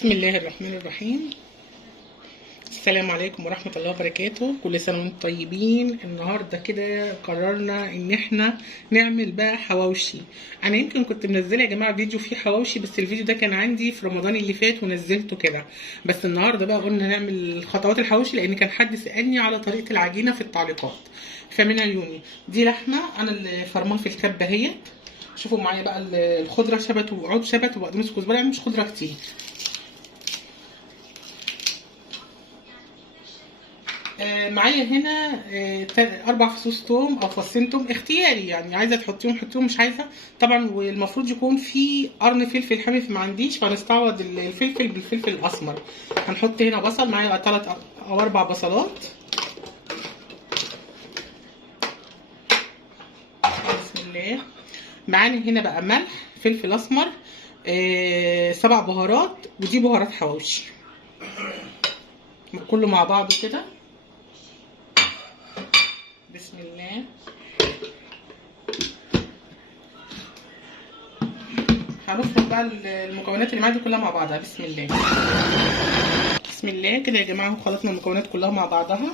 بسم الله الرحمن الرحيم. السلام عليكم ورحمة الله وبركاته. كل سنة وانتم طيبين. النهاردة كده قررنا ان احنا نعمل بقى حواوشي. انا يمكن كنت منزله يا جماعة فيديو فيه حواوشي، بس الفيديو ده كان عندي في رمضان اللي فات ونزلته كده. بس النهاردة بقى قلنا نعمل خطوات الحواوشي، لان كان حد سألني على طريقة العجينة في التعليقات، فمن عيوني دي لحمة انا اللي فرماها في الكبة اهيت. شوفوا معايا بقى الخضرة شبت وعود شبت وبقدونس كزبرة، يعني مش خضرة كتير. معايا هنا 4 فصوص توم او فصين توم اختياري، يعني عايزه تحطيهم حطيهم، مش عايزه طبعا. والمفروض يكون في قرن فلفل حامي، ما عنديش، فهنستعوض الفلفل بالفلفل الاسمر. هنحط هنا بصل، معايا 3 أو 4 بصلات. بسم الله. معانا هنا بقى ملح، فلفل اسمر، 7 بهارات، ودي بهارات حواوشي. كله مع بعضه كده. بسم الله. هنخلط بقى المكونات اللي معايا دي كلها مع بعضها. بسم الله. بسم الله كده يا جماعه، خلطنا المكونات كلها مع بعضها،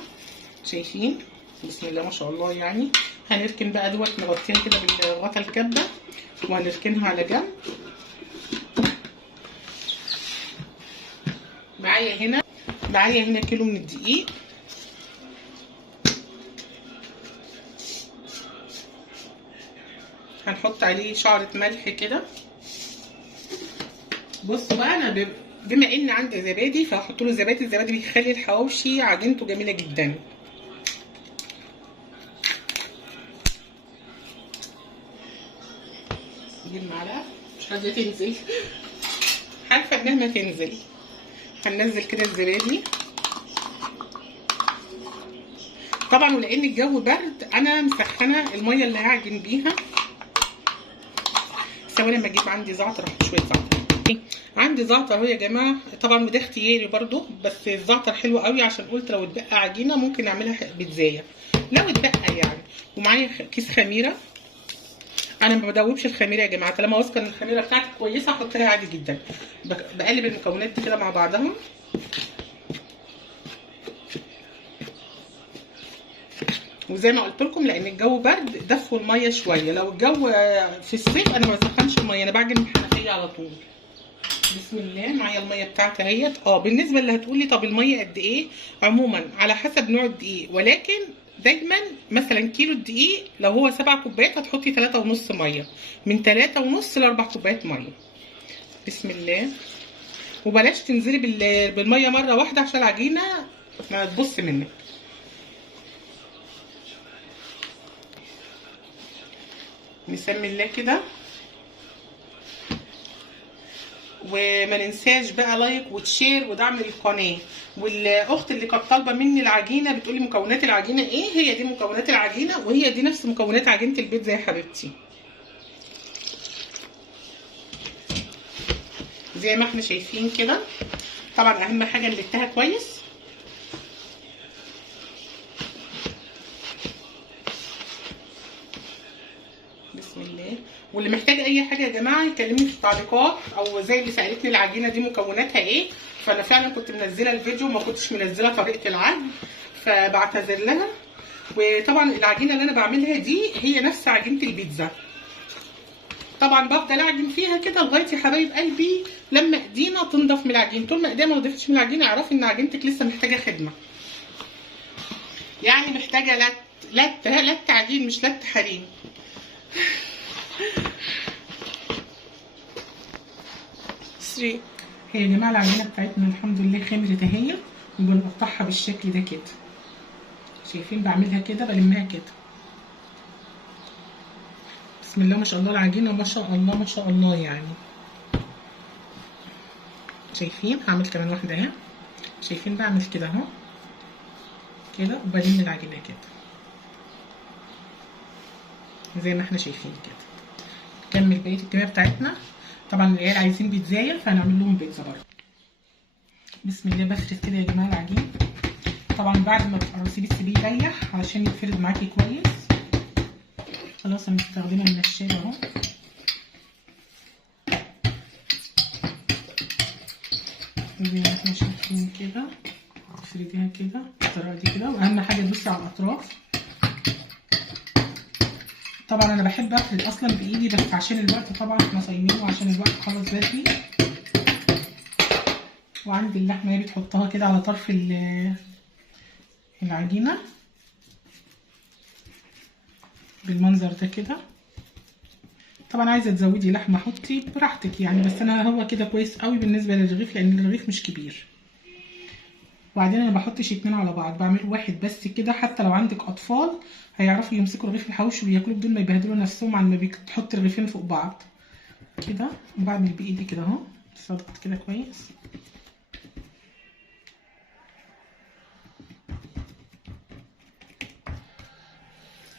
شايفين؟ بسم الله ما شاء الله. يعني هنركن بقى دوت، نغطيها كده بالغطا الكبه وهنركنها على جنب. معايا هنا كيلو من الدقيق. هنحط عليه شعرة ملح كده. بصوا بقى، انا بما ان عندي زبادي فهحط له زبادي. الزبادي بيخلي الحواوشي عجينته جميله جدا. نجيب معلقه، مش عايزه تنزل، عارفه انها ما تنزل. هننزل كده الزبادي طبعا، ولان الجو برد انا مسخنه الميه اللي هعجن بيها. ثواني لما اجيب عندي زعتر، احط شويه زعتر. عندي زعتر اهو يا جماعه، طبعا وده اختياري برضو، بس الزعتر حلو قوي عشان قلت لو اتبقى عجينه ممكن نعملها بيتزايه لو اتبقى يعني. ومعايا كيس خميره. انا ما بدوبش الخميره يا جماعه، طالما واثقه ان الخميره بتاعتي كويسه احط لها عادي جدا. بقلب المكونات دي كده مع بعضها. وزي ما قلت لكم لان الجو برد دفوا الميه شويه. لو الجو في الصيف انا ما بسخنش الميه، انا بعجن الحنفيه على طول. بسم الله. معايا الميه بتاعتي اهيت. بالنسبه اللي هتقولي طب الميه قد ايه، عموما على حسب نوع الدقيق، ولكن دايما مثلا كيلو الدقيق لو هو 7 كوبايات هتحطي 3.5 ميه، من 3.5 ل4 كوبايات ميه. بسم الله. وبلاش تنزلي بالميه مره واحده عشان العجينه ما تبص منك. نسمي الله كده. وما ننساش بقى لايك وتشير ودعم للقناه. والاخت اللي كانت طالبه مني العجينه بتقولي مكونات العجينه ايه، هي دي مكونات العجينه، وهي دي نفس مكونات عجينه البيتزا يا حبيبتي، زي ما احنا شايفين كده. طبعا اهم حاجه نلتها كويس. بسم الله. واللي محتاج اي حاجه يا جماعه يكلمني في التعليقات، او زي اللي سالتني العجينه دي مكوناتها ايه، فانا فعلا كنت منزله الفيديو ما كنتش منزله طريقه العجن، فبعتذر لها. وطبعا العجينه اللي انا بعملها دي هي نفس عجينه البيتزا. طبعا بفضل اعجن فيها كده لغايه يا حبايب قلبي لما ايدينا تنضف من العجين. طول ما ايدينا ما نضفتش من العجينه اعرفي ان عجينتك لسه محتاجه خدمه، يعني محتاجه لت عجين، مش لت حريم. هي يا جماعه العجينه بتاعتنا الحمد لله خمرت اهي، وبنقطعها بالشكل ده كده. شايفين؟ بعملها كده، بلمها كده. بسم الله ما شاء الله. العجينه ما شاء الله ما شاء الله يعني. شايفين؟ هعمل كمان واحده اهي. شايفين؟ بعمل كده اهو كده، وبلم العجينه كده زي ما احنا شايفين كده. نكمل بقيه الكميه بتاعتنا. طبعا العيال عايزين بيتزايه فهنعمل لهم بيتزا برضه. بسم الله. بفرد كده يا جماعه العجين. طبعا بعد ما تقرصيه بتسيبيه يريح علشان يتفرد معاكي كويس. خلاص انا مستخدمه النشابه اهو. زي ما احنا شايفين كده، تفرديها كده بالطريقه دي كده. واهم حاجه تبصي على الاطراف. طبعا انا بحب افرد اصلا بايدي، بس عشان الوقت طبعا احنا صايمين وعشان الوقت خلاص بدري. وعندي اللحمه هي بتحطها كده على طرف العجينه بالمنظر ده كده. طبعا عايزه تزودي لحمه حطي براحتك يعني، بس انا هو كده كويس قوي بالنسبه للرغيف لان الرغيف مش كبير. وبعدين انا بحطش اتنين على بعض، بعمل واحد بس كده. حتى لو عندك اطفال هيعرفوا يمسكوا رغيف الحواوشي وياكلوا بدون ما يبهدلوا نفسهم عن ما بتحط رغيفين فوق بعض كده. وبعمل بايدي كده اهو، صدقت كده كويس.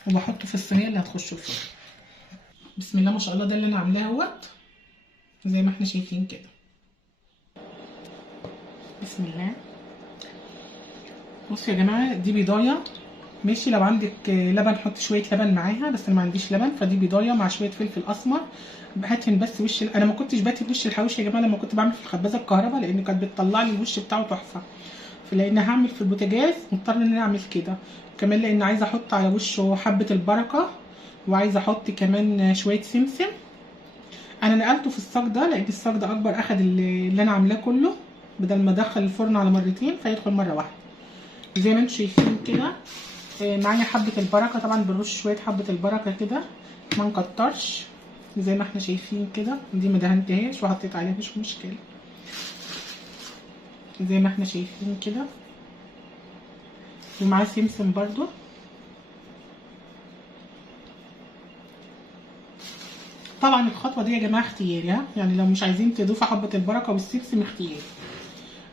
وبحطه في الصينيه اللي هتخش الفرن. بسم الله ما شاء الله، ده اللي انا عاملاه اهوت زي ما احنا شايفين كده. بسم الله. بصوا يا جماعه، دي بيضايه ماشي. لو عندك لبن حط شويه لبن معاها، بس انا ما عنديش لبن، فدي بيضايه مع شويه فلفل اسمر. هدهن بس وش انا ما كنتش بدهن وش الحواوشي يا جماعه لما كنت بعمل في الخبازه الكهرباء، لان كانت بتطلع لي الوش بتاعه تحفه. فلان هعمل في البوتاجاز مضطر ان انا اعمل كده. كمان لان عايزه احط على وشه حبه البركه، وعايزه احط كمان شويه سمسم. انا نقلته في الصاج ده لان الصاج ده اكبر، اخد اللي انا عاملاه كله، بدل ما ادخل الفرن على مرتين فيدخل مره واحده. زي ما انتم شايفين كده. معايا حبه البركه، طبعا بنرش شويه حبه البركه كده، ما نكترش. زي ما احنا شايفين كده، دي ما دهنتهاش وحطيت عليها مش مشكله. زي ما احنا شايفين كده. ومعاه سمسم برضو. طبعا الخطوه دي يا جماعه اختياري، يعني لو مش عايزين تضيفوا حبه البركه والسمسم اختياري،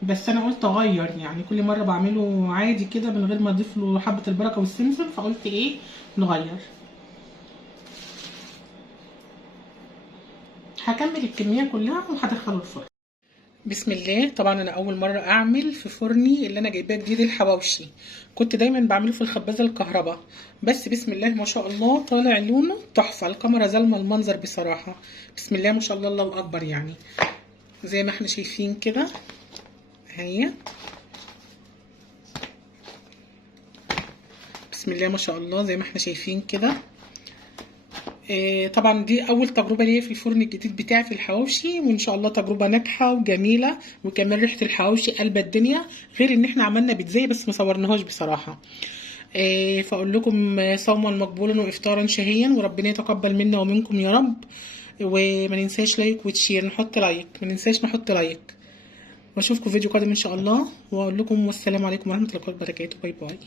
بس انا قلت اغير. يعني كل مره بعمله عادي كده من غير ما اضيف له حبه البركه والسمسم، فقلت ايه نغير. هكمل الكميه كلها وهدخله الفرن. بسم الله. طبعا انا اول مره اعمل في فرني اللي انا جايباه جديد الحواوشي، كنت دايما بعمله في الخبازه الكهرباء. بس بسم الله ما شاء الله طالع لونه تحفه، الكاميرا ظالمه المنظر بصراحه. بسم الله ما شاء الله، الله اكبر يعني. زي ما احنا شايفين كده اهي. بسم الله ما شاء الله زي ما احنا شايفين كده. طبعا دي اول تجربه ليا في الفرن الجديد بتاعي في الحواوشي، وان شاء الله تجربه ناجحه وجميله. وكمان ريحه الحواوشي قلبة الدنيا، غير ان احنا عملنا بيتزاي بس ما صورناهاش بصراحه. فاقول لكم صوما مقبولا وافطارا شهيا، وربنا يتقبل منا ومنكم يا رب. وما ننساش لايك وتشير، نحط لايك، ما ننساش نحط لايك. واشوفكم فيديو قادم ان شاء الله، واقول لكم والسلام عليكم ورحمه الله وبركاته. باي باي.